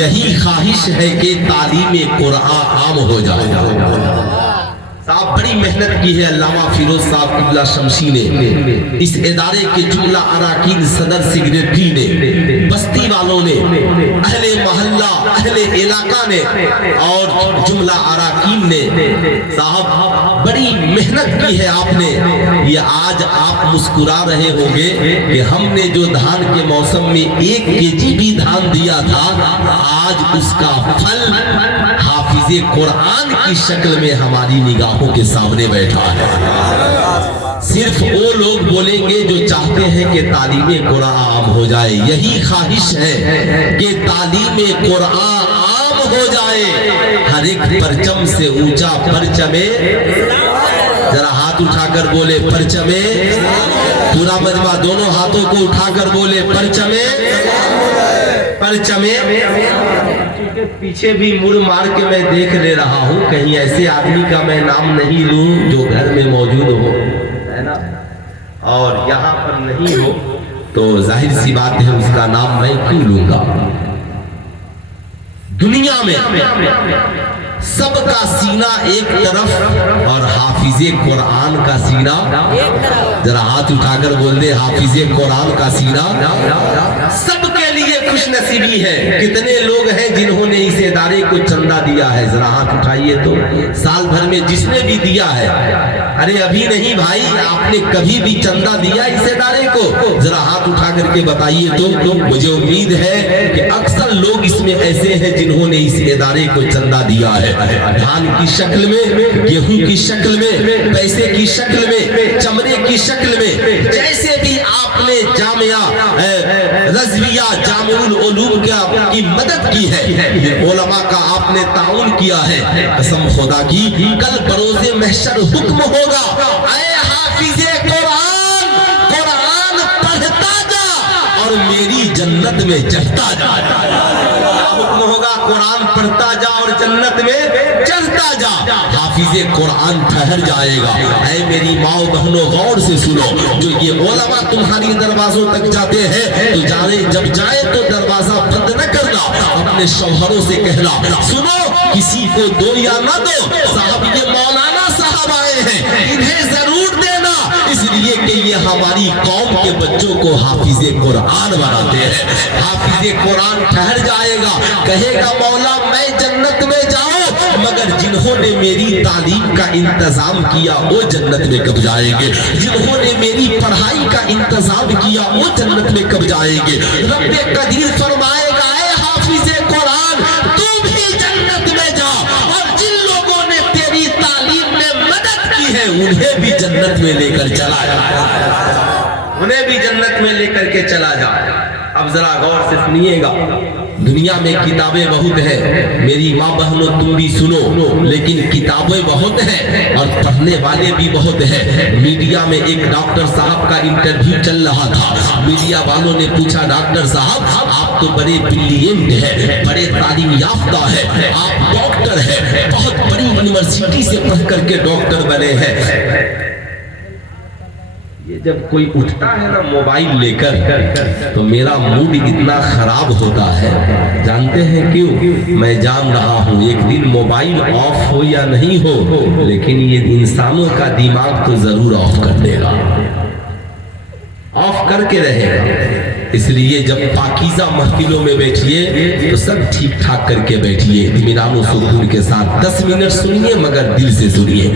یہی خواہش ہے کہ تعلیم قرآن عام ہو جائے۔ صاحب بڑی محنت کی ہے علامہ فیروز صاحب قبلہ شمسی نے، اس ادارے کے جملہ اراکین صدر سیکریٹری نے، بستی والوں نے، اہل محلہ، اہل علاقہ نے اور جملہ اراکین نے، صاحب بڑی محنت کی ہے آپ نے۔ یہ آج آپ مسکرا رہے ہوں گے کہ ہم نے جو دھان کے موسم میں 1 kg بھی دھان دیا تھا، آج اس کا پھل حافظ قرآن کی شکل میں ہماری نگاہوں کے سامنے بیٹھا ہے۔ صرف وہ لوگ بولیں گے جو چاہتے ہیں کہ تعلیم قرآن عام ہو جائے۔ یہی خواہش ہے کہ تعلیم قرآن عام ہو جائے۔ ہر ایک پرچم سے اونچا پرچم، ذرا ہاتھ اٹھا کر بولے پرچم، پورا مجمع دونوں ہاتھوں کو اٹھا کر بولے پرچم، پرچم۔ پیچھے بھی مڑ مار کے میں دیکھ لے رہا ہوں، کہیں ایسے آدمی کا میں نام نہیں لوں جو گھر میں موجود ہو، ہے نا، اور یہاں پر نہیں ہو تو ظاہر سی بات ہے اس کا نام میں کیوں لوں گا۔ دنیا میں سب کا سینہ ایک طرف اور حافظ قرآن کا سینہ، ذرا ہاتھ اٹھا کر بول دے حافظ قرآن کا سینہ سب کے لیے خوش نصیبی ہے۔ کتنے لوگ ہیں جنہوں نے اس ادارے کو چندہ دیا ہے؟ ذرا ہاتھ اٹھائیے تو، سال بھر میں جس نے بھی دیا ہے۔ ارے ابھی نہیں بھائی، آپ نے کبھی بھی چندہ دیا اس ادارے کو؟ ذرا ہاتھ اٹھا کر کے بتائیے تو۔ مجھے امید ہے کہ اکثر لوگ اس میں ایسے ہیں جنہوں نے اس ادارے کو چندہ دیا ہے، دھان کی شکل میں، گیہوں کی شکل میں، پیسے کی شکل میں، چمڑے کی شکل میں، جیسے بھی آپ نے جامعہ رضویہ جامع العلوم کی مدد کی ہے، علماء کا آپ نے تعاون کیا ہے، قسم خدا کی کل بروز محشر حکم ہوگا، اے حافظ قرآن، قرآن پڑھتا جا اور میری جنت میں چڑھتا جا۔ حکم ہوگا قرآن پڑھتا جا اور جنت میں چڑھتا جا۔ حافظ قرآن ٹھہر جائے گا۔ اے میری ماں بہنوں غور سے سنو، جو یہ علماء تمہاری دروازوں تک جاتے ہیں تو جب جائے تو دروازہ بند نہ کرنا، اپنے شوہروں سے کہنا سنو کسی کو دو یا نہ دو، صاحب یہ مولانا صاحب آئے ہیں انہیں ضرور دینا، اس لیے کہ یہ ہماری قوم کے بچوں کو حافظ قرآن بناتے ہیں۔ حافظ قرآن ٹھہر جائے گا، کہے گا مولا میں جنت میں جاؤں، مگر جنہوں نے میری تعلیم کا انتظام کیا وہ جنت میں کب جائیں گے؟ جنہوں نے میری پڑھائی کا انتظام کیا وہ جنت میں کب جائیں گے؟ رب قدیر فرمائے گا اے حافظ قرآن تو بھی جنت میں جا، اور جن لوگوں نے تیری تعلیم میں مدد کی ہے انہیں بھی جنت میں لے کر چلا جا، انہیں بھی جنت میں لے کر کے چلا جا۔ اب ذرا غور سے سنیے گا، دنیا میں کتابیں بہت ہیں، میری ماں بہنوں تم بھی سنو، لیکن کتابیں بہت ہیں اور پڑھنے والے بھی بہت ہیں۔ میڈیا میں ایک ڈاکٹر صاحب کا انٹرویو چل رہا تھا، میڈیا والوں نے پوچھا ڈاکٹر صاحب آپ تو بڑے بریلینٹ ہیں، بڑے تعلیم یافتہ ہیں، آپ ڈاکٹر ہیں، بہت بڑی یونیورسٹی سے پڑھ کر کے ڈاکٹر بنے ہیں۔ جب کوئی اٹھتا ہے نا موبائل لے کر تو میرا موڈ اتنا خراب ہوتا ہے، جانتے ہیں کیوں؟ میں جان رہا ہوں ایک دن موبائل آف ہو یا نہیں ہو لیکن یہ انسانوں کا دماغ تو ضرور آف کر دے گا، آف کر کے رہے گا۔ اس لیے جب پاکیزہ محفلوں میں بیٹھیے تو سب ٹھیک ٹھاک کر کے بیٹھیے، اطمینان و سکون کے ساتھ 10 منٹ سنیے مگر دل سے سنیے۔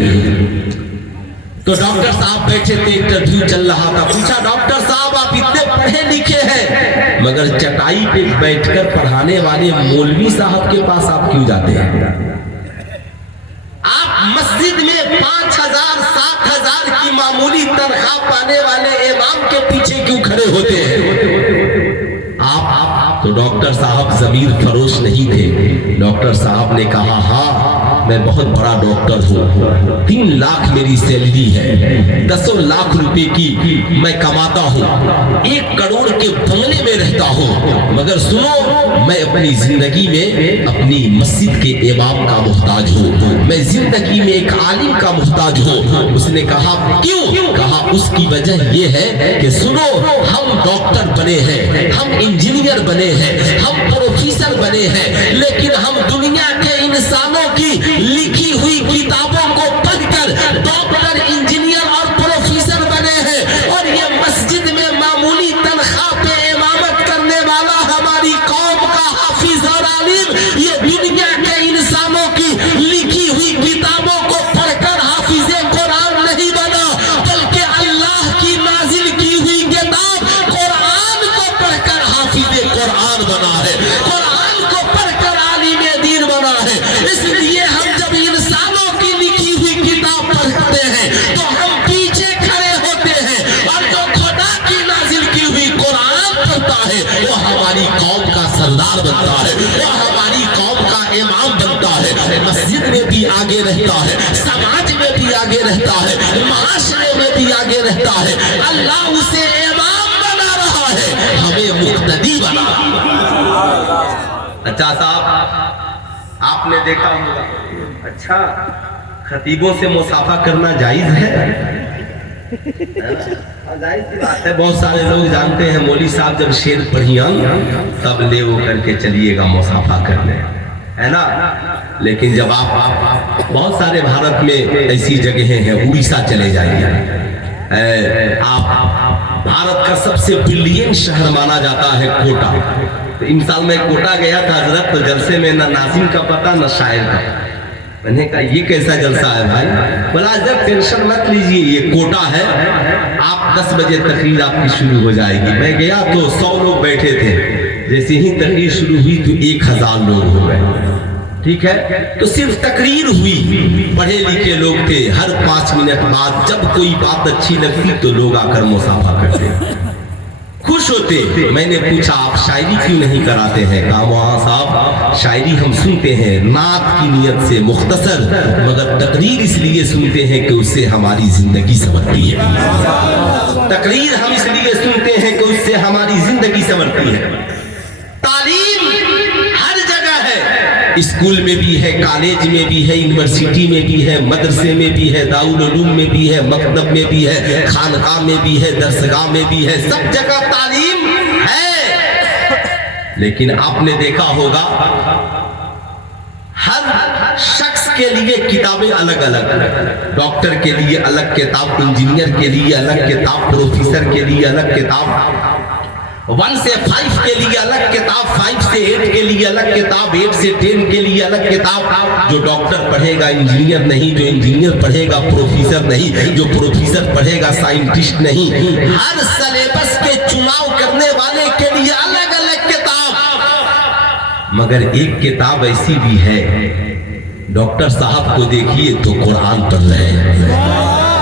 تو ڈاکٹر صاحب بیٹھے تھے، انٹرویو چل رہا تھا، پوچھا ڈاکٹر صاحب آپ اتنے پڑھے لکھے ہیں مگر چٹائی پہ بیٹھ کر پڑھانے والے مولوی صاحب کے پاس آپ کیوں جاتے ہیں؟ آپ مسجد میں 5,000 7,000 کی معمولی تنخواہ پانے والے امام کے پیچھے کیوں کھڑے ہوتے ہیں؟ آپ تو ڈاکٹر صاحب ضمیر فروش نہیں تھے۔ ڈاکٹر صاحب نے کہا ہاں میں بہت بڑا ڈاکٹر ہوں، 3 لاکھ میری سیلری ہے، 10 لاکھ روپے کی میں کماتا ہوں، 1 کروڑ کے بنگلے میں رہتا ہوں، مگر سنو میں اپنی زندگی میں اپنی مسجد کے امام کا محتاج ہوں، میں زندگی میں ایک عالم کا محتاج ہوں۔ اس نے کہا کیوں؟ کہا اس کی وجہ یہ ہے کہ سنو ہم ڈاکٹر بنے ہیں، ہم انجینئر بنے ہیں، ہم پروفیسر بنے ہیں، لیکن ہم دنیا کے انسانوں کی لکھی ہوئی کتابوں کو پڑھ کر ڈاکٹر، انجینئر اور پروفیسر بنے ہیں، اور یہ مسجد میں معمولی تنخواہ پہ امامت کرنے والا ہماری قوم کا حافظ اور عالم یہ دنیا کے انسانوں کی لکھی ہوئی کتابوں کو پڑھ کر حافظ قرآن نہیں بنا، بلکہ اللہ کی نازل کی ہوئی کتاب قرآن کو پڑھ کر حافظ قرآن بنا ہے، قرآن کو پڑھ کر عالم دین بنا ہے۔ اس لیے ہم جب انسانوں کی لکھی ہوئی کتاب پڑھتے ہیں تو ہم پیچھے کھڑے ہوتے ہیں، اور جو خدا کی نازل کی ہوئی قرآن پڑھتا ہے وہ ہماری قوم کا سردار بنتا ہے، وہ ہماری قوم کا امام بنتا ہے، مسجد میں بھی آگے رہتا ہے، سماج میں بھی آگے رہتا ہے، معاشرے میں بھی آگے رہتا ہے۔ اللہ اسے امام بنا رہا ہے، ہمیں مقتدی بنا رہا ہے۔ اچھا صاحب آپ نے دیکھا ہوگا، اچھا خطیبوں سے مصافحہ کرنا جائز ہے؟ جائز کی بات ہے، بہت سارے لوگ جانتے ہیں مولوی صاحب جب شعر پڑھیاں تب لے وہ کر کے چلیے گا مصافحہ کرنے، ہے نا؟ لیکن جب آپ بہت سارے بھارت میں ایسی جگہیں ہیں، اڑیسہ چلے جائیے، آپ بھارت کا سب سے بلین شہر مانا جاتا ہے کوٹا۔ تو ان سال میں کوٹا گیا تھا حضرت، تو جلسے میں نہ ناظم کا پتہ نہ شاعر کا، میں نے کہا یہ کیسا جلسہ ہے بھائی؟ بولا حضرت ٹینشن مت لیجئے، یہ کوٹا ہے، آپ 10 بجے تقریر آپ کی شروع ہو جائے گی۔ میں گیا تو 100 لوگ بیٹھے تھے، جیسے ہی تقریر شروع ہوئی تو 1000 لوگ ہو گئے، ٹھیک ہے؟ تو صرف تقریر ہوئی، پڑھے لکھے لوگ تھے، ہر 5 منٹ بعد جب کوئی بات اچھی لگتی تو لوگ آ کر مصافحہ کرتے، خوش ہوتے۔ میں نے پوچھا آپ شاعری کیوں نہیں کراتے ہیں؟ کہا وہاں صاحب شاعری ہم سنتے ہیں نعت کی نیت سے مختصر، مگر تقریر اس لیے سنتے ہیں کہ اس سے ہماری زندگی سنورتی ہے، تقریر ہم اس لیے سنتے ہیں کہ اس سے ہماری زندگی سنورتی ہے۔ تعلیم ہر جگہ ہے، اسکول میں بھی ہے، کالج میں بھی ہے، یونیورسٹی میں بھی ہے، مدرسے میں بھی ہے، دارالعلوم میں بھی ہے، مکتب میں بھی ہے، خانقاہ میں بھی ہے، درسگاہ میں بھی ہے، سب جگہ تعلیم ہے۔ لیکن آپ نے دیکھا ہوگا ہر شخص کے لیے کتابیں الگ الگ، ڈاکٹر کے لیے الگ کتاب، انجینئر کے لیے الگ کتاب، پروفیسر کے لیے الگ کتاب، 1 سے 5 کے لیے الگ کتاب، 5 سے 8 کے لیے الگ کتاب، 8 سے 10 کے لیے الگ کتاب۔ جو ڈاکٹر پڑھے گا انجینئر نہیں، جو انجینئر پڑھے گا پروفیسر نہیں، جو پروفیسر پڑھے گا سائنٹسٹ نہیں۔ ہر سلیبس کے چناؤ کرنے والے کے لیے الگ الگ کتاب، مگر ایک کتاب ایسی بھی ہے، ڈاکٹر صاحب کو دیکھیے تو قرآن پڑھ رہے ہیں،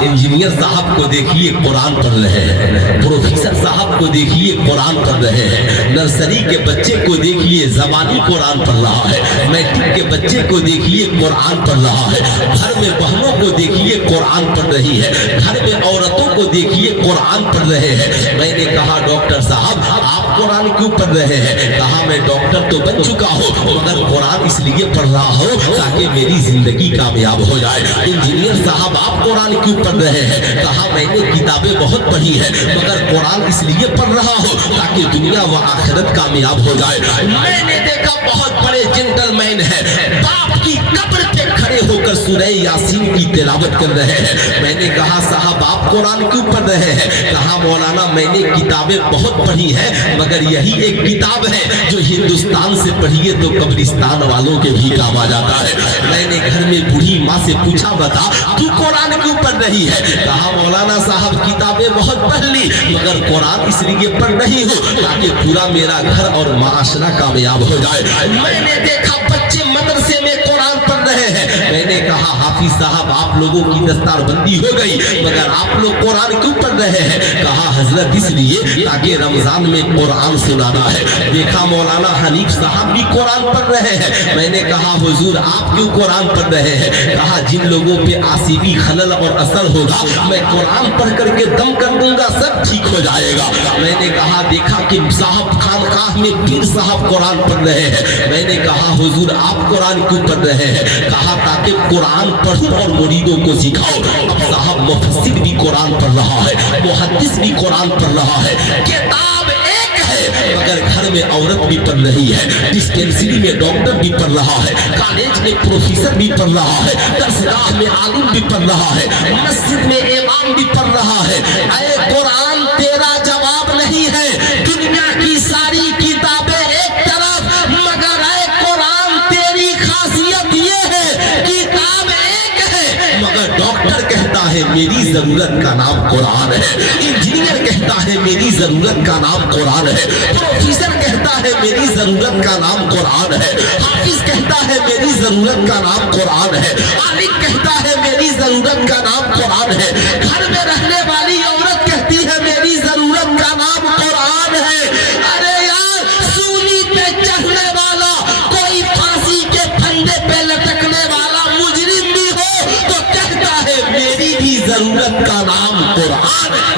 انجینئر صاحب کو دیکھیے قرآن پڑھ رہے ہیں، پروفیسر صاحب کو دیکھیے قرآن پڑھ رہے ہیں، نرسری کے بچے کو دیکھیے زبانی قرآن پڑھ رہا ہے، میٹرک کے بچے کو دیکھیے قرآن پڑھ رہا ہے، گھر میں بہنوں کو دیکھیے قرآن پڑھ رہی ہے، گھر میں عورتوں کو دیکھیے قرآن پڑھ رہے ہیں۔ میں نے کہا ڈاکٹر صاحب آپ قرآن کیوں پڑھ رہے ہیں؟ کہا میں ڈاکٹر تو بن چکا ہوں مگر قرآن اس لیے پڑھ رہا ہوں تاکہ میری زندگی کامیاب ہو جائے۔ انجینئر صاحب آپ قرآن کیوں پڑھ رہے ہیں؟ کہا میں نے کتابیں بہت پڑھی ہیں مگر قرآن اس لیے پڑھ رہا ہوں تاکہ دنیا و آخرت کامیاب ہو جائے۔ میں نے دیکھا بہت بڑے جنٹل مین ہیں، باپ کی قبر پہ کھڑے ہو کر سورہ یاسین کی تلاوت کر رہے ہیں۔ میں نے کہا صاحب آپ قرآن کیوں پڑھ رہے ہیں؟ کہا مولانا میں نے کتابیں بہت پڑھی ہیں مگر یہی ایک کتاب ہے جو ہندوستان سے پڑھیے تو قبرستان والوں کے بھی کام آ جاتا ہے۔ میں نے گھر میں بوڑھی ماں سے پوچھا بتا تو قرآن کیوں پڑھ رہی ہے؟ کہا مولانا صاحب کتابیں بہت پڑھ لی مگر قرآن اس لیے پڑھ رہی ہوں تاکہ پورا میرا گھر اور معاشرہ کامیاب ہو جائے۔ میں نے دیکھا بچے مدرسے میں قرآن پڑھ رہے ہیں۔ میں نے کہا حافظ صاحب आप लोगों की दस्तारबंदी हो गई, मगर आप लोग कुरान क्यों पढ़ रहे हैं? कहा हजरत इसलिए ताकि रमजान में कुरान सुनाना है। देखा मौलाना हनीफ साहब भी कुरान पढ़ रहे हैं। मैंने कहा हुजूर आप क्यों कुरान पढ़ रहे हैं? कहा जिन लोगों पे आसिबी खलल और असर होगा मैं कुरान पढ़ करके दम कर दूंगा, सब ठीक हो जाएगा। मैंने कहा देखा कि साहब खानकाह में पीर साहब कुरान पढ़ रहे हैं। मैंने कहा हुजूर आप कुरान क्यों पढ़ रहे हैं? कहा ताकि कुरान पढ़ूं और मुरीदों को सिखाओ। अब साहब मुफस्सिर भी कुरान पढ़ रहा है, मुहद्दिस भी कुरान पढ़ रहा है। किताब एक है मगर घर में औरत भी पढ़ रही है, डिस्पेंसरी में डॉक्टर भी पढ़ रहा है, कॉलेज में प्रोफेसर भी पढ़ रहा है, दरसगाह में आलिम भी पढ़ रहा है, मस्जिद में इमाम भी पढ़ रहा है। ऐ कुरान तेरा जवाब नहीं है, दुनिया की सारी किताबें एक तरफ, मगर ऐ कुरान तेरी खासियत ये है किताब एक है मगर डॉक्टर कहता है मेरी जरूरत का नाम कुरान है, इंजीनियर कहता है मेरी जरूरत का नाम कुरान है, प्रोफेसर कहता है मेरी जरूरत का नाम कुरान है, हाफिज कहता है मेरी जरूरत का नाम कुरान है, आलिम कहता है मेरी जरूरत का नाम कुरान है, घर में रहने वाली औरत कहती है मेरी जरूरत का नाम कुरान है। अरे यार सूली पे चढ़ने वाला, कोई फांसी के फंदे पे लटकने वाला मुजरिम भी हो तो कहता है मेरी भी जरूरत का नाम कुरान है।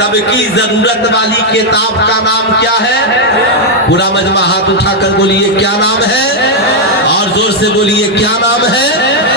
सबकी जरूरत वाली किताब का नाम क्या है? पूरा मजमा हाथ उठाकर बोलिए क्या नाम है, और जोर से बोलिए क्या नाम है?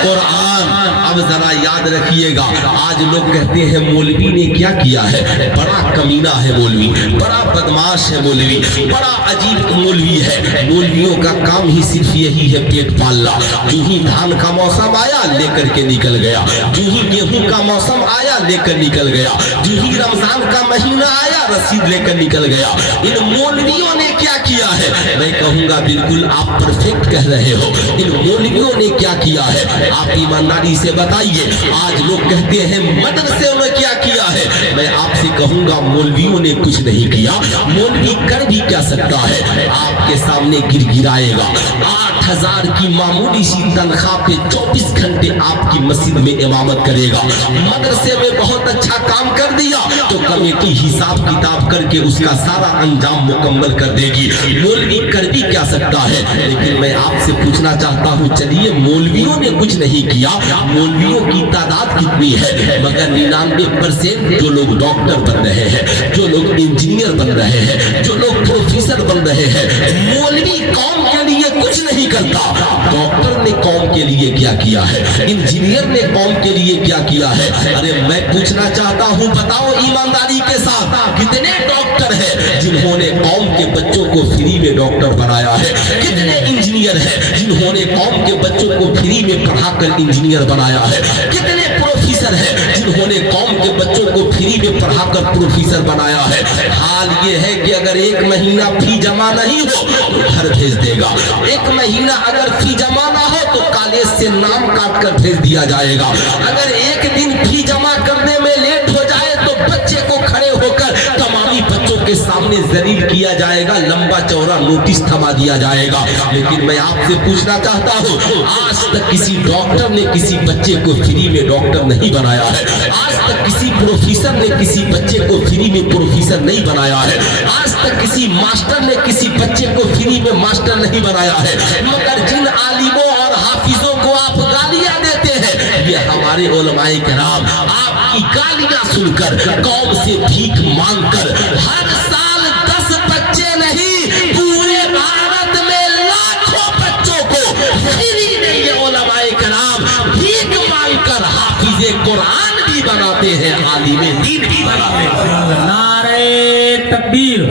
कुरान। अब जरा याद रखिएगा, आज लोग कहते हैं मौलवी ने क्या किया है, बड़ा कमीना है मौलवी, बड़ा बदमाश है मौलवी, बड़ा अजीब मौलवी है। मौलवियों का काम ही सिर्फ यही है पेट पालना। जो ही धान का मौसम आया लेकर के निकल गया, जो ही गेहूं का मौसम आया लेकर निकल गया, जो ही रमजान का महीना आया रसीद लेकर निकल गया। इन मौलवियों ने क्या किया है? मैं कहूंगा बिल्कुल आप परफेक्ट कह रहे हो। इन मौलवियों ने क्या किया है? आप ईमानदारी से बताइए। आज लोग कहते हैं मदरसे में क्या किया है? मैं आपसे कहूंगा मौलवियों ने कुछ नहीं किया। मौलवी कर भी क्या सकता है? आपके सामने गिड़गिड़ाएगा। 8,000 की मामूली सी तनख्वाह पे 24 घंटे आपकी मस्जिद में इमामत करेगा। मदरसे में बहुत अच्छा काम कर दिया तो कमेटी हिसाब किताब करके उसका सारा अंजाम मुकम्मल कर देगी। मौलवी कर भी क्या सकता है? लेकिन मैं आपसे पूछना चाहता हूँ, चलिए मौलवियों ने कुछ नहीं किया, मौलवियों की तादाद कितनी है? मगर 99% जो लोग डॉक्टर बन रहे हैं, जो लोग इंजीनियर बन रहे हैं, जो लोग प्रोफेसर बन रहे हैं, मौलवी कौम के लिए कुछ नहीं करता। डॉक्टर ने कौम के लिए क्या किया है? इंजीनियर ने कौम के लिए क्या किया है? अरे मैं पूछना चाहता हूँ, बताओ ईमानदारी के साथ कितने डॉक्टर हैं जिन्होंने कौम के बच्चों को फ्री में डॉक्टर बनाया है? कितने इंजीनियर हैं जिन्होंने कौम के बच्चों को फ्री में पढ़ाकर इंजीनियर बनाया है? कितने प्रोफेसर हैं जिन्होंने कौम के बच्चों को फ्री में पढ़ाकर प्रोफेसर बनाया है? हाल ये है कि अगर 1 महीना फी जमा नहीं हो तो घर भेज देगा। 1 महीना अगर फी जमा ना हो तो कॉलेज से नाम काट कर भेज दिया जाएगा। अगर 1 दिन फी जमा करने में लेट हो जाए तो बच्चे को खड़े होकर तमामी बच्चों के सामने जलील किया जाएगा, लंबा चौड़ा नोटिस थमा दिया जाएगा। लेकिन मैं आपसे पूछना चाहता हूँ, आज तक किसी डॉक्टर ने किसी बच्चे को फ्री में डॉक्टर नहीं बनाया है। आज तक किसी प्रोफेसर ने किसी बच्चे को फ्री में प्रोफेसर नहीं बनाया है। आज तक किसी मास्टर ने किसी बच्चे को फ्री में मास्टर नहीं बनाया है। मगर जिन आलिमों और हाफिजों को आप गालियां देते हैं, ये हमारे उलमाए किराम आपकी गालियां सुनकर कौम से भीख मांगकर हर साल 10 बच्चे नहीं पूरे भारत में लाखों बच्चों को फ्री में ये उलमाए किराम भीख मांगकर हाफिजे कुरान भी बनाते हैं, आलिमे दीन भी बनाते हैं। नारे तकबीर,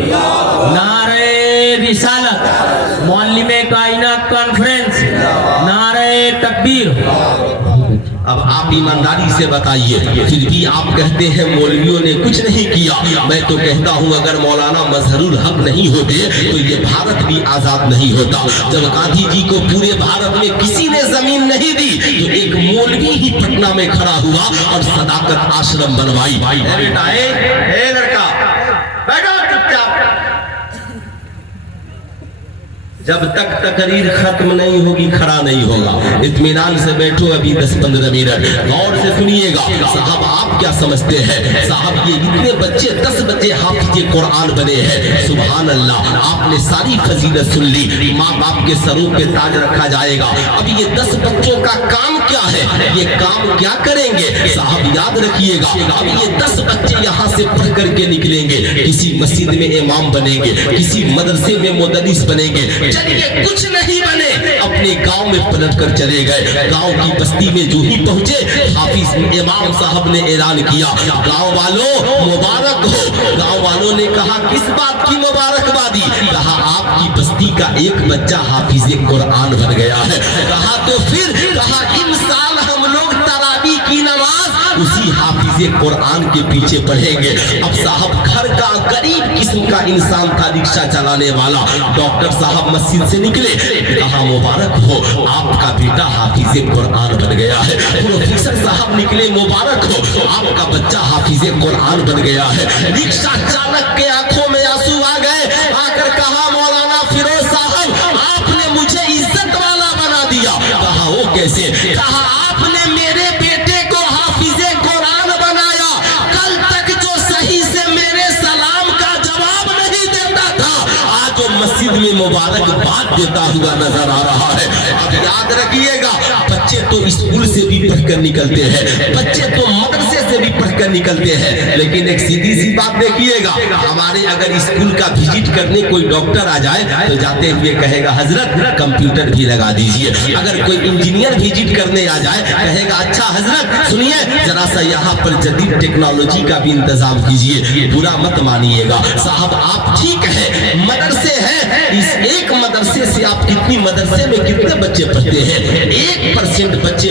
नारे रिसालत, मौलवी कायनात कॉन्फ्रेंस, नारे तकबीर। अब आप ईमानदारी से बताइए, फिर भी आप कहते हैं मौलवियों ने कुछ नहीं किया। मैं तो कहता हूं अगर मौलाना मजहरुल हक नहीं होते तो ये भारत भी आजाद नहीं होता। जब गांधी जी को पूरे भारत में किसी ने जमीन नहीं दी तो एक मौलवी ही पटना में खड़ा हुआ और सदाकत आश्रम बनवाई। बेटा लड़का बैठो चुपचाप, जब तक तकरीर खत्म नहीं होगी खड़ा नहीं होगा। इत्मीनान से बैठो अभी 10-15 मिनट, गौर से सुनिएगा। साहब आप क्या समझते हैं, साहब ये इतने बच्चे 10 बच्चे हाफिज़े कुरान बने हैं, सुभान अल्लाह। आपने सारी फजीलत सुन ली, माँ बाप के सरों पे ताज रखा जाएगा। अब ये 10 बच्चों का काम क्या है, ये काम क्या करेंगे साहब याद रखिएगा। अब ये 10 बच्चे यहाँ से पढ़ करके निकलेंगे, किसी मस्जिद में इमाम बनेंगे, किसी मदरसे में मुदर्रिस बनेंगे। चलिए कुछ नहीं बने, अपने गांव में पलट कर चले गए। गांव की बस्ती में जो ही पहुंचे, हाफिज इमाम साहब ने ऐलान किया, गांव वालों मुबारक हो। गांव वालों ने कहा किस बात की मुबारकबादी, कहा आपकी बस्ती का एक बच्चा हाफिज कुरान बन गया है। कहा तो फिर, कहा इन साल हम लोग तरावी की नमाज उसी हाफिज कुरान के पीछे पढ़ेंगे। अब साहब घर का गरीब किस्म का इंसान था, रिक्शा चलाने वाला। डॉक्टर साहब मस्जिद से निकले, कहा मुबारक हो आपका बेटा हाफिज कुरान बन गया है। प्रोफेसर साहब निकले, मुबारक हो आपका बच्चा हाफिज कुरान बन गया है। रिक्शा चालक के आंखों में आंसू आ गए, आकर कहा मौलाना फिरोज साहब आपने मुझे इज्जत वाला बना दिया। कहा वो कैसे, कहा आपने मेरे बेटे को हाफिज कुरान बनाया, कल तक जो सही से मेरे सलाम का जवाब नहीं देता था, आज वो मस्जिद में मुबारकबाद देता हुआ नजर आ रहा है। अब याद रखिएगा, बच्चे तो स्कूल से भी पढ़कर निकलते हैं, बच्चे तो मदरसे से भी पढ़कर निकलते हैं, लेकिन एक सीधी सी बात देखिएगा, हमारे अगर स्कूल का विजिट करने कोई डॉक्टर आ जाए तो जाते हुए कहेगा हजरत कंप्यूटर भी लगा दीजिए। अगर कोई इंजीनियर विजिट करने आ जाए कहेगा अच्छा हजरत सुनिए जरा सा यहाँ पर जदीद टेक्नोलॉजी का भी इंतजाम कीजिए। बुरा मत मानिएगा साहब, आप ठीक है मदरसे हैं, इस एक मदरसे से आप कितनी मदरसे में कितने बच्चे पढ़ते हैं? 1% बच्चे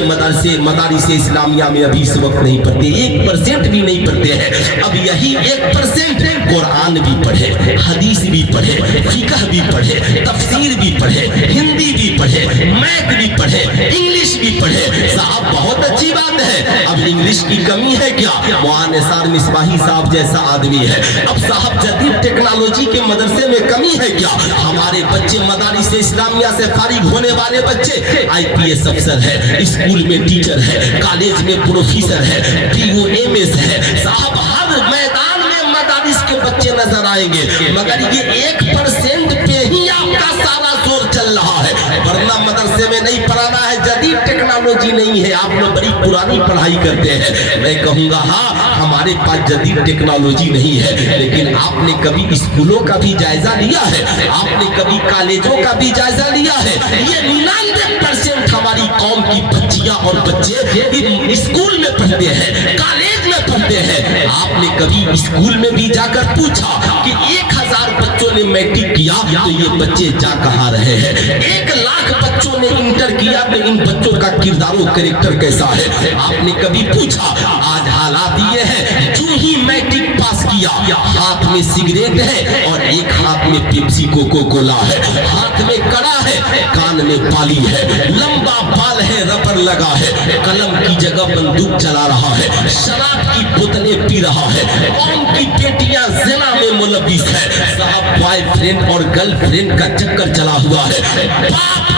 मदारिस इस्लामिया में अभी इस वक्त नहीं पढ़ते, 1% भी नहीं पढ़ते हैं। अब यही 1% कुरान भी पढ़े, हदीस भी पढ़े, फिकह भी पढ़े, तफसीर भी पढ़े, हिंदी भी पढ़े, मैथ भी पढ़े, इंग्लिश भी पढ़े। साहब बहुत अच्छी बात है, अब इंग्लिश की कमी है क्या? मुआनिसार मिसबाही साहब जैसा आदमी है। अब साहब जदीद टेक्नोलॉजी के मदरसे में कमी है क्या? हमारे बच्चे मदारिस इस्लामिया से फारिग होने वाले बच्चे IPS अफसर है, स्कूल में टीचर है, कॉलेज में प्रोफेसर है, DOMS है। साहब हर मैदान में मदारिस के बच्चे नजर आएंगे, मगर ये 1% पे ही आपका सारा जोर चल रहा है, वरना मदरसे में नहीं पढ़ाना है। जदीद टेक्नोलॉजी नहीं है, आप लोग बड़ी पुरानी पढ़ाई करते हैं। मैं कहूँगा हाँ हमारे पास जदीद टेक्नोलॉजी नहीं है, लेकिन आपने कभी स्कूलों का भी जायजा लिया है, आपने कभी कॉलेजों का भी जायजा लिया है? ये 99% हमारी कौम की बच्चियां और बच्चे स्कूल में पढ़ते हैं, कॉलेज में पढ़ते हैं। आपने कभी स्कूल में भी जाकर पूछा कि 1000 बच्चों ने मैट्रिक किया तो ये बच्चे जा कहाँ रहे हैं? 1 लाख बच्चों ने इंटर किया तो इन बच्चों का किरदार और कैरेक्टर कैसा है? आपने कभी पूछा? आज हालात ये है, जो ही मैट्रिक पास किया हाथ में सिगरेट है और एक हाथ में पेप्सी कोको कोला है, हाथ में कड़ा है, कान में बाली है, लंबा बाल है, रबर लगा है, कलम की जगह बंदूक चला रहा है, शराब की बोतलें पी रहा है, कौम की बेटियां ज़िना में मुलविस है। साहब बॉयफ्रेंड और गर्लफ्रेंड का चक्कर चला हुआ है, बाप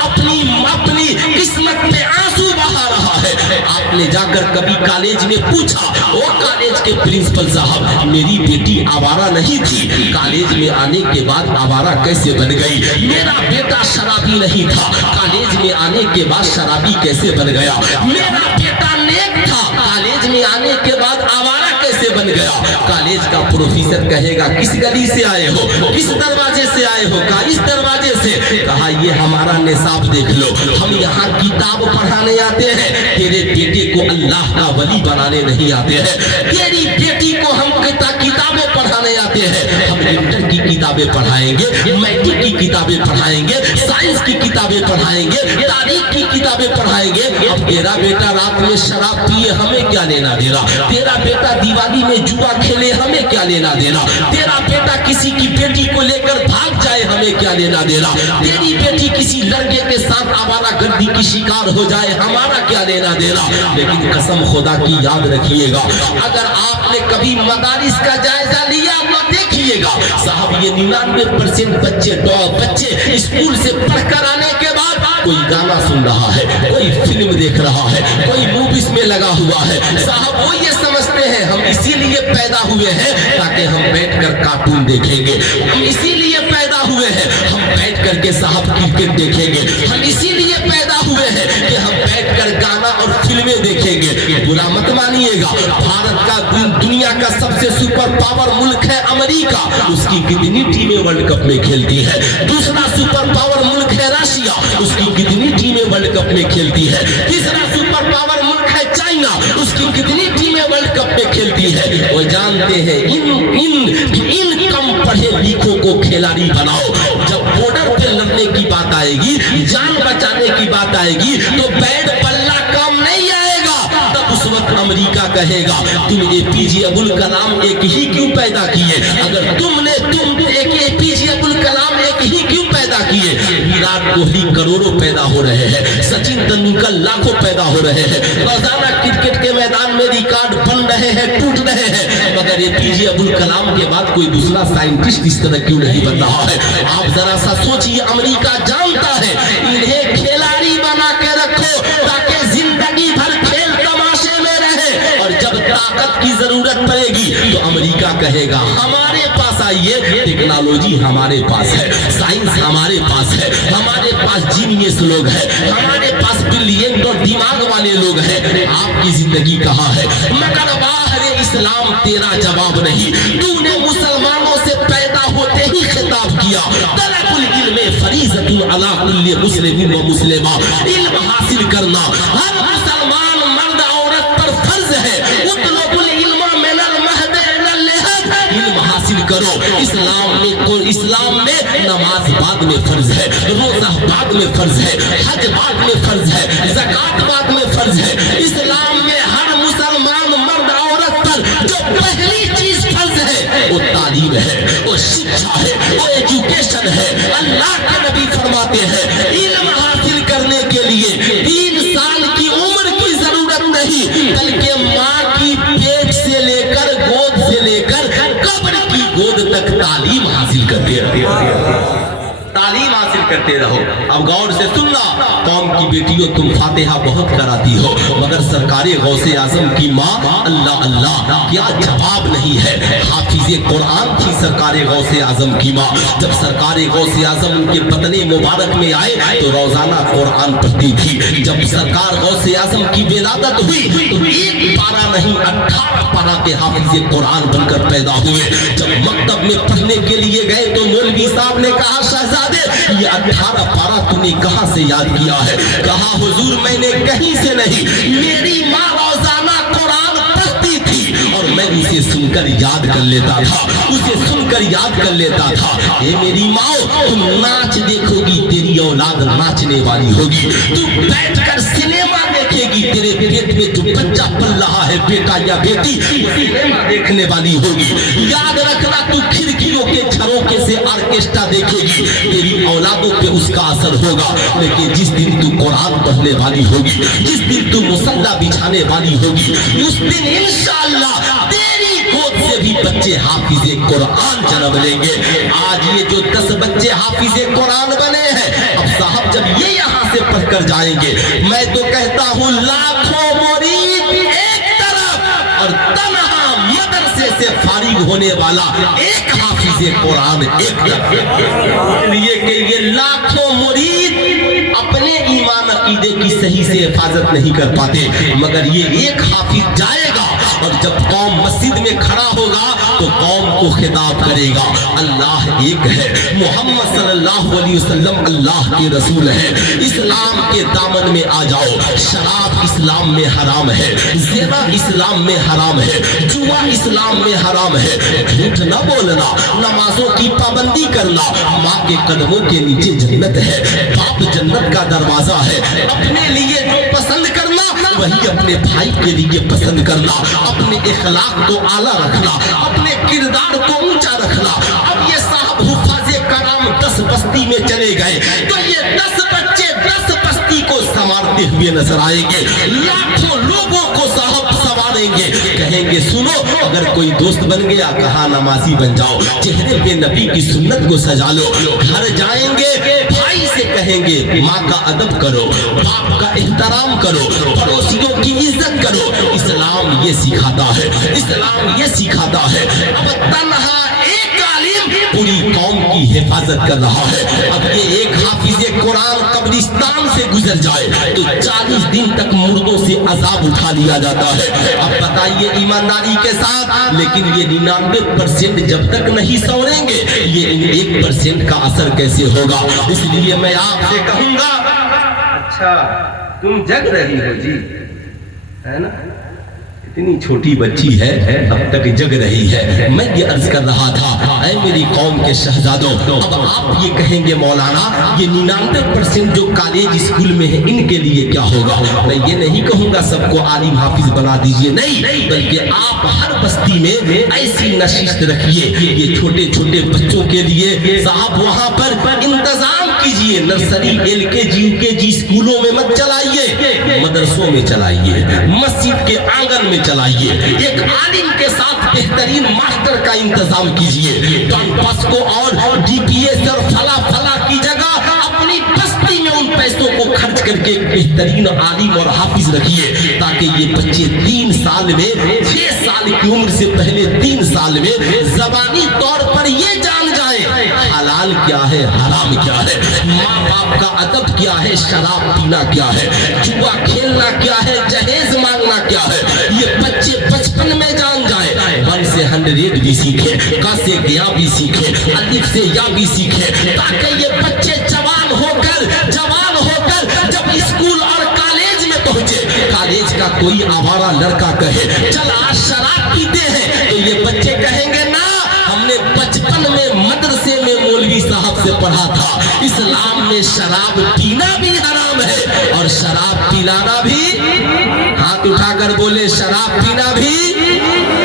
अपनी किस्मत पे आंसू बहा रहा है। आपने जाकर कभी कॉलेज में पूछा, ओ कॉलेज के प्रिंसिपल साहब मेरी बेटी आवारा नहीं थी, कॉलेज में आने के बाद आवारा कैसे बन गई? मेरा बेटा शराबी नहीं था, कॉलेज में आने के बाद शराबी कैसे बन गया? मेरा बेटा नेक था, कॉलेज में आने के बाद आवारा कैसे बन गया? कॉलेज का प्रोफेसर कहेगा किस गली से आए हो, किस दरवाजे से आए हो? कहा इस दरवाजे से। कहा ये हमारा निसाब देख लो, हम यहाँ किताब पढ़ाने आते हैं, तेरे बेटे को अल्लाह का वली बनाने नहीं आते हैं, तेरी बेटी को हम किताबें पढ़ाने आते हैं। हम इंटर की किताबें पढ़ाएंगे, मैट्रिक की किताबें पढ़ाएंगे, साइंस की किताबें पढ़ाएंगे, तारीख की किताबें पढ़ाएंगे। अब तेरा बेटा रात में शराब पिए, हमें क्या लेना देना? तेरा बेटा दिवाली में जुआ खेले, हमें क्या लेना देना? तेरा बेटा किसी की बेटी को लेकर भाग जाए, हमें क्या लेना देना? तेरी बेटी किसी लड़के के साथ आवारागर्दी की शिकार हो जाए, हमारा क्या लेना देना? लेकिन कसम खुदा की याद रखिएगा, अगर आपने कभी मदारिस का जायजा लिया तो देखिएगा साहब ये 99% बच्चे स्कूल से पढ़कर आने के बाद कोई गाना सुन रहा है, कोई फिल्म देख रहा है, कोई मूवीज में लगा हुआ है। साहब वो ये समझते हैं हम इसीलिए पैदा हुए हैं ताकि हम बैठकर कार्टून देखेंगे, हम इसीलिए पैदा हुए हैं हम बैठ करके साहब क्रिकेट देखेंगे, हम इसीलिए पैदा हुए हैं कि हम बैठकर गाना और फिल्में देखेंगे। बुरा मत मानिएगा, भारत का दुनिया का सबसे सुपर पावर मुल्क है अमेरिका, उसकी कितनी टीमें वर्ल्ड कप में खेलती है। दूसरा सुपर पावर मुल्क है रशिया, उसकी कितनी टीमें वर्ल्ड कप में खेलती है। तीसरा सुपर पावर मुल्क है चाइना, उसकी कितनी टीमें वर्ल्ड कप में खेलती है। वो जानते हैं इन कम पढ़े लिखों को खिलाड़ी बनाओ, जब बॉर्डर पे लड़ने की बात आएगी, जान बचाने की बात आएगी, तो बैट बल्ला काम नहीं आएगा। तब उस वक्त अमेरिका कहेगा तुम एपीजे अब्दुल कलाम एक ही क्यों पैदा किए, अगर तुम एक एपीजे अब्दुल कलाम एक ही क्यों पैदा किए। विराट कोहली करोड़ों पैदा हो रहे हैं, सचिन तेंदुलकर लाखों पैदा हो रहे हैं, रोजाना क्रिकेट के मैदान में रिकॉर्ड बन रहे हैं, टूट रहे हैं, मगर एपीजे अब्दुल कलाम के बाद कोई दूसरा साइंटिस्ट इस तरह क्यों नहीं बन रहा है। आप जरा सा सोचिए, अमेरिका जानता है इन्हें खिलाड़ी बना के रखो ताकि जिंदगी भर खेल तमाशे में रहे, और जब ताकत की जरूरत पड़ेगी तो अमेरिका कहेगा हमारे पास आइए, टेक्नोलॉजी हमारे पास है, साइंस हमारे पास है, हमारे पास जीनियस लोग हैं, हमारे पास ब्रिलियंट और दिमाग वाले लोग हैं। आपकी जिंदगी कहाँ है, मगर बाहर इस्लाम तेरा जवाब नहीं। तूने मुसलमानों से पैदा होते ही खिताब किया तलबुल इल्म फरीज़तुन अला कुल्ली मुस्लिम व मुस्लिमा, इल्म हासिल करना हर मुसलमान मर्द औरत पर फर्ज है। उतलबुल इल्म मिनल महद इलल लहद, इल्म हासिल करो। इस्लाम में नमाज बाद में फर्ज है, रोजा बाद में फर्ज है, हज बाद में फर्ज है, ज़कात बाद में फर्ज है। इस्लाम में हर मुसलमान मर्द औरत पर जो पहली चीज फर्ज है वो तालीम है, वो शिक्षा है, वो एजुकेशन है। अल्लाह के नबी फरमाते हैं इल्म हासिल करने के लिए 3 साल की उम्र की जरूरत नहीं, बल्कि माँ की पेट से लेकर गोद से लेकर कब्र की गोद तक तालीम हासिल करते रहो, तालीम हासिल करते रहो। अब गौर से सुनना, कौम की बेटियों तुम फातिहा बहुत कराती हो, मगर सरकारे गौसे आजम की माँ अल्लाह अल्लाह क्या जवाब नहीं है। हाफिजे कुरान थी सरकारे गौसे आजम की माँ। जब सरकारे गौसे आजम उनके बतने मुबारक में आए तो रोजाना कुरान पढ़ती थी। जब सरकार गौसे आजम की विलादत हुई तो 1 पारा नहीं 18 पारा के हाफिजे कुरान बनकर पैदा हुए। जब मकतब में पढ़ने के लिए गए तो मौलवी साहब ने कहा शहजादे ये 18 पारा तूने कहां से याद किया है। कहा हुजूर मैंने कहीं से नहीं, मेरी माँ रोजाना कुरान पढ़ती थी और मैं उसे सुनकर याद कर लेता था, उसे सुनकर याद कर लेता था। ये मेरी माँ तुम नाच देखोगी, तेरी औलाद नाचने वाली होगी। तू बैठकर सिनेमा देखेगी, तेरे पेट में जो बच्चा पल रहा है बेटा या बेटी सिनेमा देखने वाली होगी। याद रखना तू खिड़कियों के झरोखे से ऑर्केस्ट्रा देखेगी, तेरी औलादों पे उसका असर होगा। लेकिन जिस दिन तू कुरान पढ़ने वाली होगी, जिस दिन तू मुसल्ला बिछाने वाली होगी, उस दिन इंशाअल्लाह तेरी गोद से भी बच्चे हाफिजे कुरान जन्म लेंगे। आज ये जो 10 बच्चे हाफिजे कुरान बने हैं, अब साहब जब ये यहाँ से पढ़कर जाएंगे, मैं तो कहता हूँ लाखों मुरीद एक तरफ और तन्हा मदरसे से फारिग होने वाला एक हाफिजे कुरान एक तरफ। लिए कि ये लाखों मुरीद अपने ईमान अकीदे की सही से हिफाजत नहीं कर पाते, मगर ये एक हाफिज जाएगा और जब कौम मस्जिद में खड़ा होगा तो कौम को खिताब करेगा अल्लाह एक है, मोहम्मद सल्लल्लाहु अलैहि वसल्लम अल्लाह के रसूल है। इस्लाम के दामन में आ जाओ। शराब इस्लाम में हराम है, ज़िना इस्लाम में हराम है, जुआ इस्लाम में हराम है। झूठ न बोलना, नमाजों की पाबंदी करना, माँ के कदमों के नीचे जन्नत है, बाप जन्नत का दरवाजा है। अपने लिए जो पसंद करना वही अपने भाई के लिए पसंद करना, अपने इखलाक को आला रखना, अपने किरदार को ऊंचा रखना। अब ये साहब हुफ़ाज़े कराम 10 बस्ती में चले गए तो ये 10 बच्चे 10 बस्ती को संवारते हुए नजर आएंगे। लाखों लोगों को साहब संवारे आएंगे, कहेंगे सुनो अगर कोई दोस्त बन गया कहा नमाजी बन जाओ, चेहरे पे नबी की सुन्नत को सजा लो। घर जाएंगे भाई से कहेंगे माँ का अदब करो, बाप का एहतराम करो, पड़ोसियों की इज्जत करो। इस्लाम ये सिखाता है, इस्लाम ये सिखाता है। अब तन्हा एक आलिम पूरी कौम की हिफाजत कर रहा है। अब ये एक हाफिज कुरान कब्रिस्तान से गुजर जाए तो 40 दिन तक मुर्दों से अजाब उठा लिया जाता है। अब बताइए ईमानदारी के साथ, लेकिन ये 99% जब तक नहीं सवरेंगे ये 1% का असर कैसे होगा? इसलिए मैं आपसे कहूंगा, अच्छा तुम जग रही हो जी, है ना, इतनी छोटी बच्ची है अब तक जग रही है। मैं ये अर्ज कर रहा था, ऐ मेरी कौम के शहजादों, अब आप ये कहेंगे मौलाना ये 99% जो कॉलेज स्कूल में है इनके लिए क्या होगा? मैं ये नहीं कहूंगा सबको आलिम हाफिज बना दीजिए, नहीं, बल्कि आप हर बस्ती में ऐसी नशिस्त रखिए ये छोटे छोटे बच्चों के लिए साहब वहां पर इंतजाम कीजिए। नर्सरी LKG UKG स्कूलों में मत चलाइए, मदरसों में चलाइए, मस्जिद के आंगन में चलाइए। एक आलिम के साथ बेहतरीन मास्टर का इंतजाम कीजिए। डॉन बॉस्को और DPS और फला फला की जगह अपनी बस्ती में उन पैसों को खर्च करके एक बेहतरीन आलिम और हाफिज रखिए, ताकि ये बच्चे 3 साल में 6 साल की उम्र से पहले 3 साल में ज़बानी तौर पर ये जान जाए हलाल क्या है, हराम क्या है, माँ बाप का अदब क्या है, शराब पीना क्या है, जुआ खेलना क्या है, जहेज मांगना क्या है। ये बच्चे बचपन में जान जाए, 1 से 100 भी सीखे, क से गया भी सीखे, अलिफ से या भी सीखे, ताकि ये बच्चे जवान होकर जब स्कूल और कॉलेज में पहुंचे, कॉलेज का कोई आवारा लड़का कहे चल आज शराब पीते हैं, तो ये बच्चे कहेंगे ना हमने बचपन में मदरसे में मौलवी साहब से पढ़ा था, इस्लाम में शराब पीना भी हराम है और शराब पिलाना भी, हाथ उठाकर बोले शराब पीना भी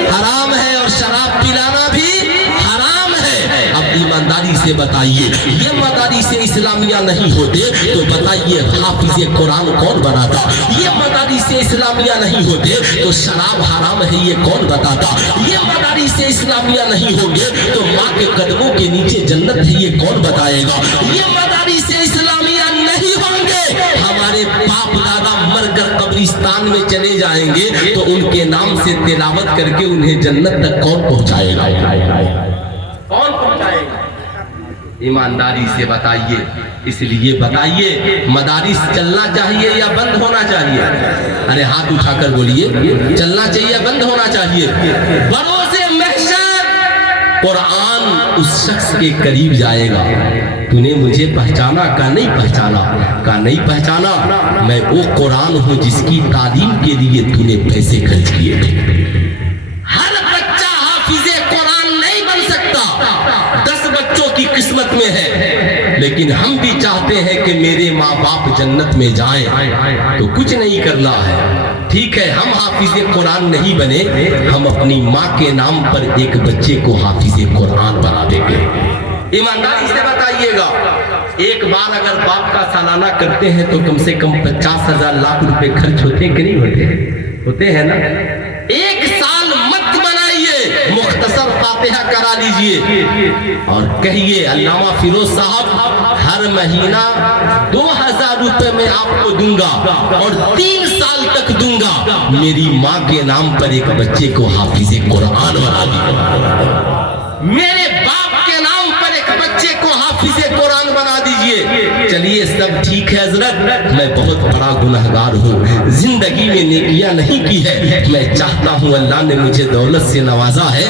हराम है और शराब पिलाना भी हराम है। अब ईमानदारी से बताइए, ये मदारिस इस्लामिया नहीं होते तो बताइए हाफिज कुरान कौन बनाता? ये मदारिस इस्लामिया नहीं होते तो शराब हराम है ये कौन बताता? ये मदारिस इस्लामिया नहीं होंगे तो माँ के कदमों के नीचे जन्नत है ये कौन बताएगा? ये मदारिस इस्लामिया नहीं होंगे, हमारे बाप दादा मरकर कब्रिस्तान में चले जाएंगे तो उनके नाम से तिलावत करके उन्हें जन्नत तक कौन पहुंचाएगा? कौन पहुंचाएगा? ईमानदारी से बताइए। इसलिए बताइए मदारिस चलना चाहिए या बंद होना चाहिए? अरे हाथ उठाकर बोलिए, चलना चाहिए या बंद होना चाहिए? बरोसे महशर कुरान उस शख्स के करीब जाएगा, तूने मुझे पहचाना? का नहीं पहचाना? का नहीं पहचाना? मैं वो कुरान हूं जिसकी तालीम के लिए तूने पैसे खर्च किए थे। हर बच्चा हाफिज कुरान नहीं बन सकता, 10 बच्चों की किस्मत में है, लेकिन हम भी चाहते हैं कि मेरे माँ बाप जन्नत में जाएं, तो कुछ नहीं करना है। ठीक है, हम हाफिज कुरान नहीं बने, हम अपनी माँ के नाम पर एक बच्चे को हाफिज कुरान बना देंगे। ईमानदारी से बताइएगा, एक बार अगर बाप का सालाना करते हैं तो कम से कम 50,000 लाख रुपए खर्च होते कि नहीं होते? होते हैं ना? एक साल मत बनाइए, मुख्तसर फातिहा करा लीजिए और कहिए अल्लामा फिरोज साहब हर महीना 2000 रुपए में आपको दूंगा और 3 साल तक दूंगा, मेरी माँ के नाम पर एक बच्चे को हाफिज कुरान बना दीजिए, मेरे बाप के नाम पर एक बच्चे को हाफिज कुरान बना दीजिए। चलिए सब ठीक है हजरत, मैं बहुत बड़ा गुनहगार हूँ, जिंदगी में नेकियां नहीं की है, मैं चाहता हूँ अल्लाह ने मुझे दौलत से नवाजा है,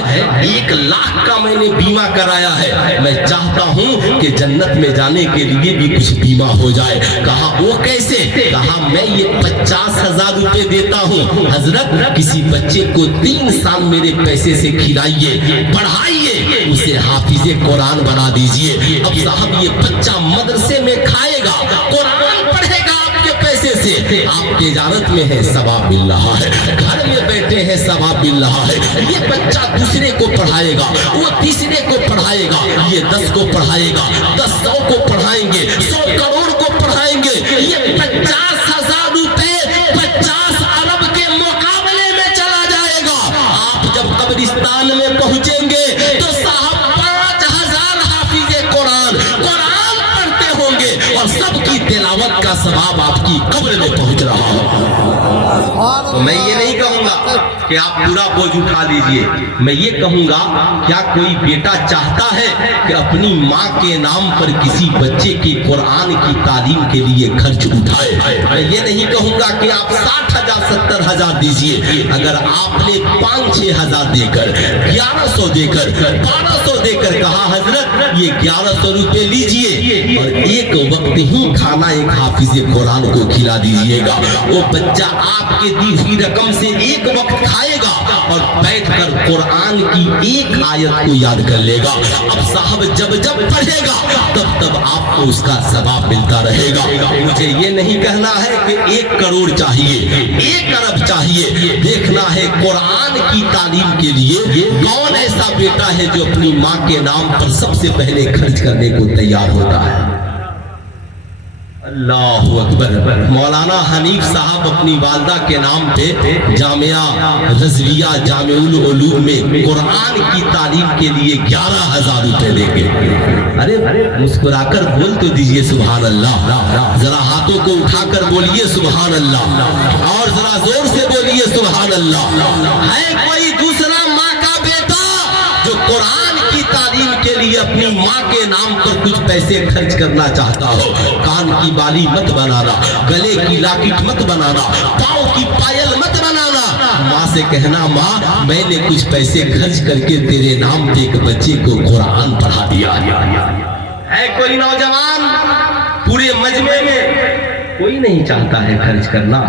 1 लाख का मैंने बीमा कराया है, मैं चाहता हूँ कि जन्नत में जाने के लिए भी कुछ बीमा हो जाए। कहा वो कैसे? कहा मैं ये 50,000 रुपए देता हूँ हजरत, किसी बच्चे को 3 साल मेरे पैसे से खिलाइए, पढ़ाइए, उसे हाफिज कुरान बना दीजिए। अब साहब ये बच्चा मदरसे में खाएगा, कुरान पढ़ेगा आपके पैसे से, आप तिजारत में है सवाब मिल रहा है, घर में बैठे हैं सवाब मिल रहा है। ये बच्चा दूसरे को पढ़ाएगा, वो तीसरे को पढ़ाएगा, ये 10 को पढ़ाएगा, 10 100 को पढ़ाएंगे, 100 करोड़ को पढ़ाएंगे। ये 50,000 रुपए 50 अरब के मुकाबले में चला जाएगा। तिलावत का सवाब आपकी कब्र में पहुंच रहा हो। तो मैं ये नहीं कहूंगा कि आप पूरा बोझ उठा लीजिए, मैं ये कहूंगा क्या कोई बेटा चाहता है कि अपनी माँ के नाम पर किसी बच्चे के कुरान की तालीम के लिए खर्च उठाए? मैं ये नहीं कहूंगा कि आप 60,000 70,000 दीजिए। अगर आपने 5-6 हजार देकर, 1100 देकर, 1200 देकर कहा हजरत ये 1100 रुपए लीजिए और एक वक्त ही खाना एक हाफिज कुरान को खिला दीजिएगा, वो बच्चा आपके दी हुई रकम से एक वक्त खाएगा और बैठकर कुरान की एक आयत को याद कर लेगा। अब साहब जब जब पढ़ेगा तब तब आपको उसका सवाब मिलता रहेगा। मुझे ये नहीं कहना है कि 1 करोड़ चाहिए, 1 अरब चाहिए। देखना है कुरान की तालीम के लिए कौन ऐसा बेटा है जो अपनी माँ के नाम पर सबसे पहले खर्च करने को तैयार होता है। अल्लाहु अकबर। मौलाना हनीफ साहब अपनी वालदा के नाम पे जामिया रज़विया जामिउल उलूम में कुरान की तालीम के लिए 11,000 रुपए लेंगे। अरे मुस्कुराकर बोल तो दीजिए सुभान अल्लाह, जरा हाथों को उठाकर बोलिए सुभान अल्लाह और जरा जोर से बोलिए सुभान अल्लाह। है कोई दूसरा माँ का बेटा जो कुरान की तालीम के लिए अपनी माँ के नाम पर कुछ पैसे खर्च करना चाहता हो? कान की बाली मत बनाना, गले की लाकिट मत बनाना, पाँव की पायल मत बनाना। माँ से कहना माँ मैंने कुछ पैसे खर्च करके तेरे नाम पे एक बच्चे को कुरान पढ़ा दिया। है कोई नौजवान पूरे मजमे में कोई नहीं चाहता है खर्च करना?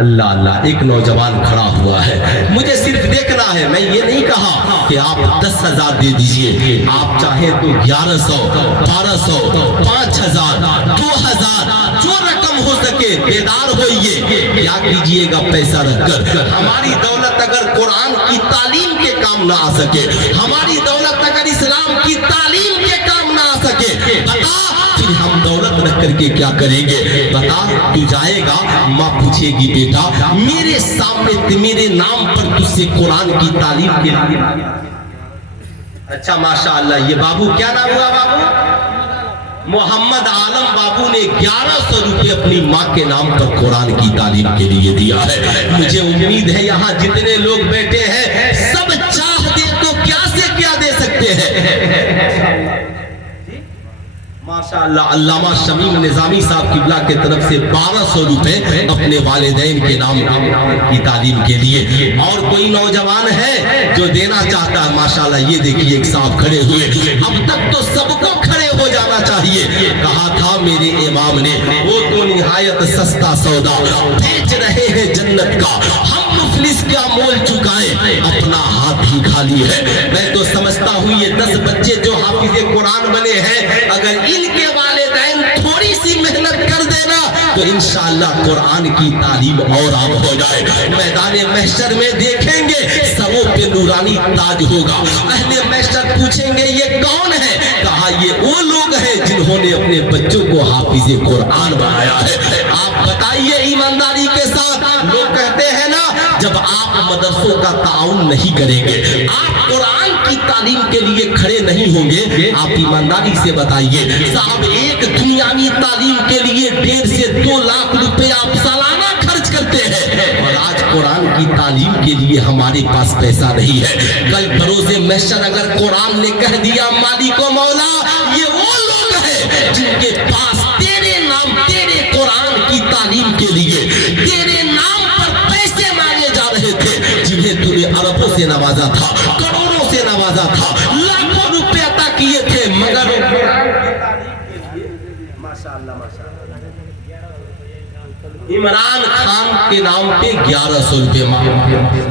अल्लाह अल्लाह, एक नौजवान खड़ा हुआ है, मुझे सिर्फ देखना है। मैं ये नहीं कहा कि आप 10,000 दे दीजिए, आप चाहे तो 1100, 1200, 5,000, 2,000, जो रकम हो सके बेदार होइए। क्या कीजिएगा पैसा रखकर? हमारी दौलत अगर कुरान की तालीम के काम ना आ सके, हमारी दौलत अगर इस्लाम की तालीम के काम ना आ सके, बता फिर हम दौलत रख करके क्या करेंगे? बता तू जाएगा, माँ पूछेगी बेटा मेरे सामने मेरे नाम पर तुझसे कुरान की तालीम के लिए। अच्छा माशाअल्लाह, ये बाबू क्या नाम हुआ? बाबू मोहम्मद आलम बाबू ने 1100 रुपए अपनी माँ के नाम पर कुरान की तालीम के लिए दिया है। मुझे उम्मीद है यहाँ जितने लोग बैठे हैं सब चाह दे तो क्या से क्या दे सकते हैं। माशाअल्लाह, अल्लामा शमीम निजामी साहब किबला के तरफ से 1200 रुपए अपने वालिदैन के नाम की तालीम के लिए। और कोई नौजवान है जो देना चाहता है? माशाअल्लाह, ये देखिए एक साहब खड़े हुए। अब तक तो सबको खड़े हो जाना चाहिए। कहा था मेरे इमाम ने वो तो निहायत सस्ता सौदा बेच रहे हैं जन्नत का, हम मुफलिस क्या मोल चुकाए, अपना हाथ ही खाली है। मैं तो समझता हूँ ये 10 बच्चे जो हाफिज कुरान बने हैं, अगर इनके वालिदैन थोड़ी सी मेहनत कर देना तो इंशाअल्लाह कुरान की तालीम और आप हो जाए। मैदान महशर में देखेंगे सरों पे नूरानी ताज होगा। अहले महशर पूछेंगे ये कौन है? कहा ये वो लोग हैं जिन्होंने अपने बच्चों को हाफिज कुरान बनाया है। आप बताइए ईमानदारी के साथ, लोग कहते हैं ना जब आप मदरसों का ताउन नहीं करेंगे, आप कुरान की तालीम के लिए खड़े नहीं होंगे, आप ईमानदारी से बताइए साहब एक दुनियावी तालीम के लिए 1.5 से 2 लाख रुपए आप सालाना खर्च करते हैं और आज कुरान की तालीम के लिए हमारे पास पैसा नहीं है। कल बरोज़े महशर अगर कुरान ने कह दिया मालिको मौला ये वो लोग हैं जिनके पास तेरे नाम तेरे कुरान की तालीम के लिए तेरे नाम पर पैसे मांगे जा रहे थे, जिन्हें तूने अरबों से नवाजा था, करोड़ों से नवाजा था, लाखों रुपए अता किए थे, मगर इमरान खान के नाम पे 1100 रुपए मांगे।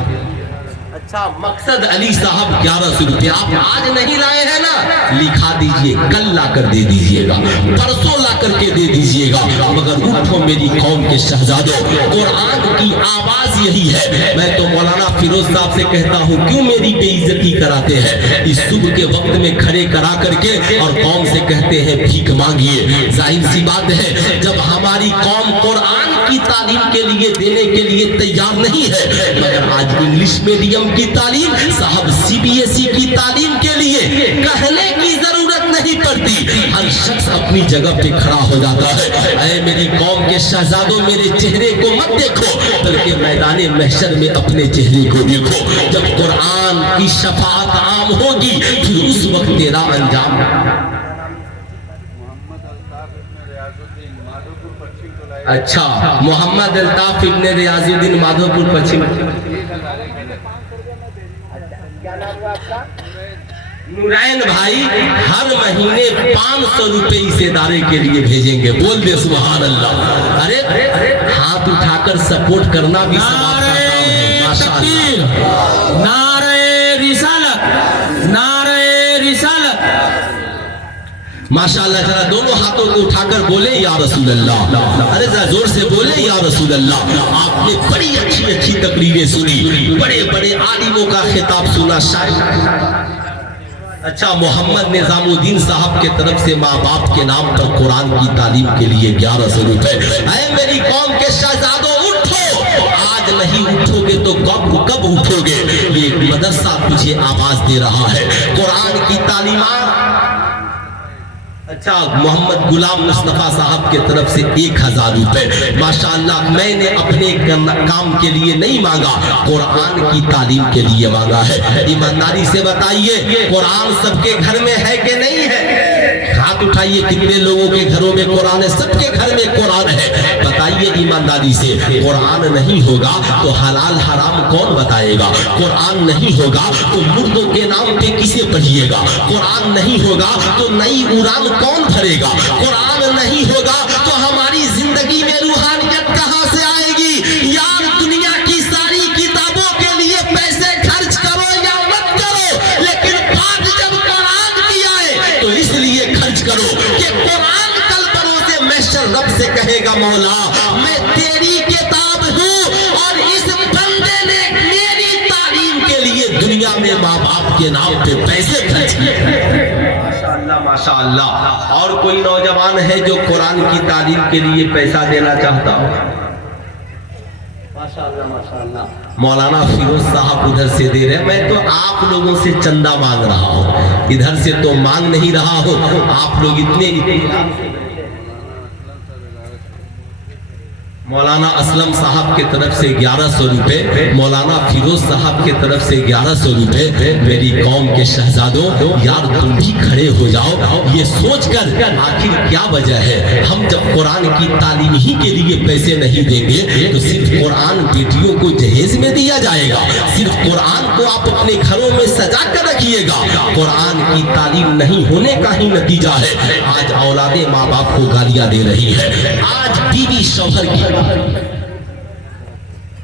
अच्छा मकसद अली साहब 1100 रुपए आप आज नहीं लाए हैं ना, लिखा दीजिए, कल ला कर दे दीजिएगा, परसों ला करके दे दीजिएगा। मगर उठो मेरी कौम के शहजादों, कुरान की आवाज यही है। मैं तो मौलाना फिरोज साहब से कहता हूँ क्यों मेरी बेइज्जती कराते हैं? इस सुबह के वक्त में खड़े करा करके और कौम से कहते हैं भीख मांगिए। जाहिर सी बात है जब हमारी कौम कुरान की तालीम के लिए देने के लिए तैयार नहीं है, मगर आज इंग्लिश मीडियम की तालीम साहब CBSE की तालीम के लिए कहने की जरूरत नहीं पड़ती। हर शख्स अपनी जगह पे खड़ा हो जाता है। ऐ मेरी कौम के शहजादों, मेरे चेहरे को मत देखो, बल्कि मैदान महशर में अपने चेहरे को देखो। जब कुरान की शफाअत आम होगी, फिर उस वक्त तेरा अंजाम। अच्छा, मोहम्मद अल्ताफ इब्ने रियाजुद्दीन माधोपुर पश्चिम। नूरैन भाई हर महीने 500 रुपए इस इदारे के लिए भेजेंगे। बोल दे सुभान अल्लाह। अरे हाथ उठाकर सपोर्ट करना भी सवाब का काम है। माशाअल्लाह। नारे रिसालत, नारे रिसालत। माशाअल्लाह। जरा दोनों हाथों को उठाकर बोले या रसूल अल्लाह। अरे जरा जोर से बोले या रसूल अल्लाह। आपने बड़ी अच्छी अच्छी तकरीरें सुनी, बड़े बड़े आलिमों का खिताब सुना। शायद अच्छा, मोहम्मद निजामुद्दीन साहब के तरफ से माँ बाप के नाम पर कुरान की तालीम के लिए 1100 रुपए। ऐ मेरी कौम के शहजादों, उठो। आज नहीं उठोगे तो कब उठोगे? ये मदरसा तुझे आवाज दे रहा है, कुरान की तालीमात। अच्छा, मोहम्मद गुलाम मुस्तफा साहब के तरफ से 1000 रुपए। माशाअल्लाह। मैंने अपने काम के लिए नहीं मांगा, कुरान की तालीम के लिए मांगा है। ईमानदारी से बताइए, कुरान सबके घर में है कि नहीं है? हाथ उठाइए, कितने लोगों के घरों में कुरान है? सबके घर में कुरान है। बताइए ईमानदारी से, कुरान नहीं होगा तो हलाल हराम कौन बताएगा? कुरान नहीं होगा तो मुर्दों के नाम पे किसे पढ़िएगा? कुरान नहीं होगा तो नई उड़ान कौन भरेगा? कुरान नहीं होगा तो हमारी जिंदगी में रूहानियत कहां से आएगी? यार, दुनिया की सारी किताबों के लिए पैसे खर्च करो या मत करो, लेकिन बात जब कुरान की आए तो इसलिए खर्च करो कि कुरान कल बरोज़े महशर रब से कहेगा, मौला मैं तेरी किताब हूं और इस बंदे ने मेरी तालीम के लिए दुनिया में माँ बाप के नाम पे पैसे खर्च किए। माशाअल्लाह, माशाअल्लाह। और कोई नौजवान है जो कुरान की तालीम के लिए पैसा देना चाहता हो? माशाअल्लाह, माशाअल्लाह। मौलाना फिरोज साहब उधर से दे रहे हैं। मैं तो आप लोगों से चंदा मांग रहा हूँ, इधर से तो मांग नहीं रहा हूँ। आप लोग इतने मौलाना असलम साहब के तरफ से 1100 रुपए, मौलाना फिरोज साहब के तरफ से 1100 रुपए। मेरी कौम के शहजादों, यार तुम भी खड़े हो जाओ। ये सोचकर आखिर क्या वजह है, हम जब कुरान की तालीम ही के लिए पैसे नहीं देंगे तो सिर्फ कुरान बेटियों को जहेज में दिया जाएगा? सिर्फ कुरान को आप अपने घरों में सजा कर रखिएगा? कुरान की तालीम नहीं होने का ही नतीजा है आज औलादे माँ बाप को गालियां दे रही है। आज बीवी शौहर की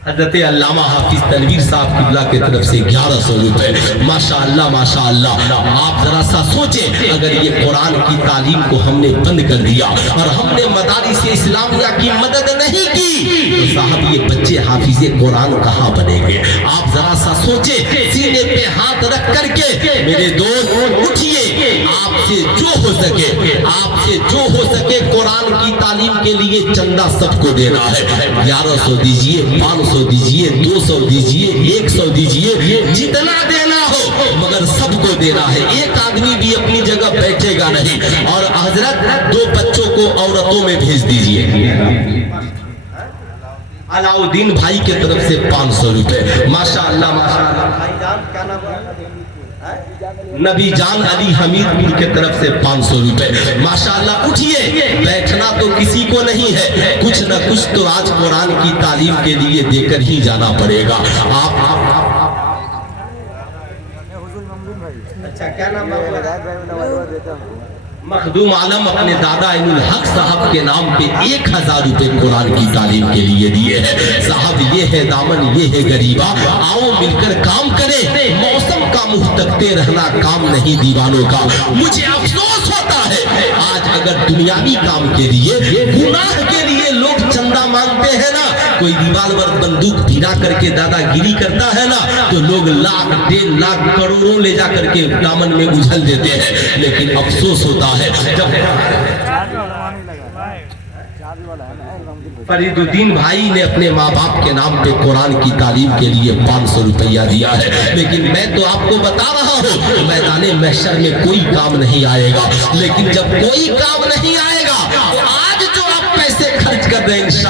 हजरत अल्लामा हाफिज तनवीर साहब किबला के तरफ से 1100 रुपए। माशाअल्लाह, माशाअल्लाह। आप जरा सा सोचें, अगर ये कुरान की तालीम को हमने बंद कर दिया और हमने मदारिस इस्लामिया की मदद नहीं की तो साहब ये बच्चे हाफिज कुरान कहाँ बनेंगे? आप जरा सा सोचें, सीने पे हाथ रख करके मेरे दोस्त उठिए, आपसे जो हो सके, आपसे जो हो सके कुरान की तालीम के लिए चंदा सबको देना है। 1100 दीजिए, 500 दीजिए, 200 दीजिए, 100 दीजिए, जितना देना हो, मगर सबको देना है। एक आदमी भी अपनी जगह बैठेगा नहीं। और हजरत 2 बच्चों को औरतों में भेज दीजिए। अलाउद्दीन भाई के तरफ से 500 रुपए। माशाअल्लाह, माशाअल्लाह। भाईजान क्या नाम है? नबी जान अली हमीदपुर के तरफ से 500 रुपए। माशाअल्लाह। उठिए, बैठना तो किसी को नहीं है, कुछ न कुछ तो आज कुरान की तालीम के लिए देकर ही जाना पड़ेगा। आप अच्छा क्या नाम है? मखदूम आलम अपने दादा इनुल हक साहब के नाम पे 1000 रुपए कुरान की तालीम के लिए दिए हैं। साहब ये है दामन, ये है गरीबा, आओ मिलकर काम करें। मौसम का मुंह तकते रहना काम नहीं दीवानों का। मुझे अफसोस होता है आज अगर दुनियावी काम के लिए, गुनाह के लिए लोग चंदा मांगते हैं ना, कोई रिवाल्वर बंदूक भिड़ा करके दादागिरी करता है ना, तो लोग लाख 1.5 लाख करोड़ों ले जा करके दामन में उछल देते हैं। लेकिन अफसोस होता है जब फरीदुद्दीन भाई ने अपने माँ बाप के नाम पे कुरान की तालीम के लिए 500 रुपया दिया है। लेकिन मैं तो आपको बता रहा हूँ मैदाने महशर में कोई काम नहीं आएगा। लेकिन जब कोई काम नहीं आएगा तो आज जो आप पैसे खर्च कर रहे हैं इंशाअल्लाह